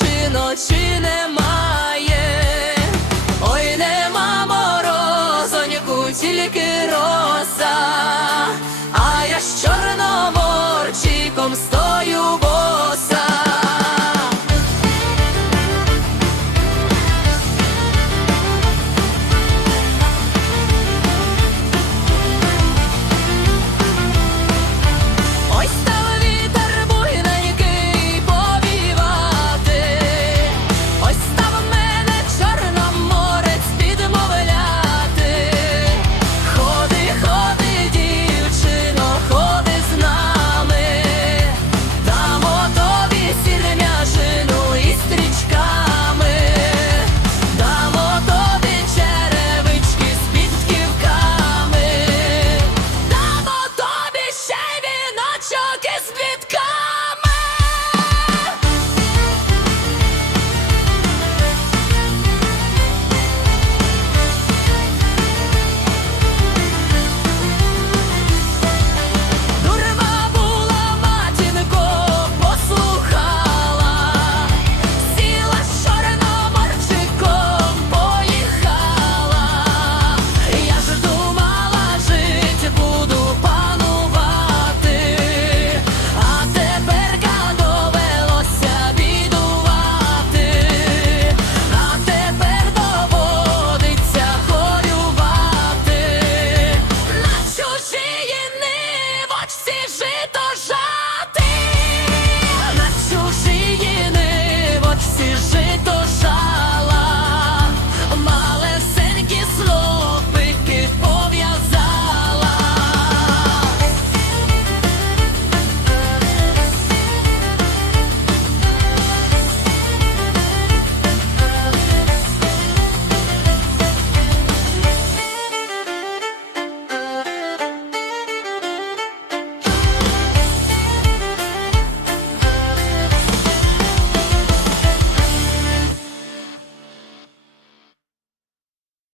ночі, ночі немає, ой нема морозоньку тільки.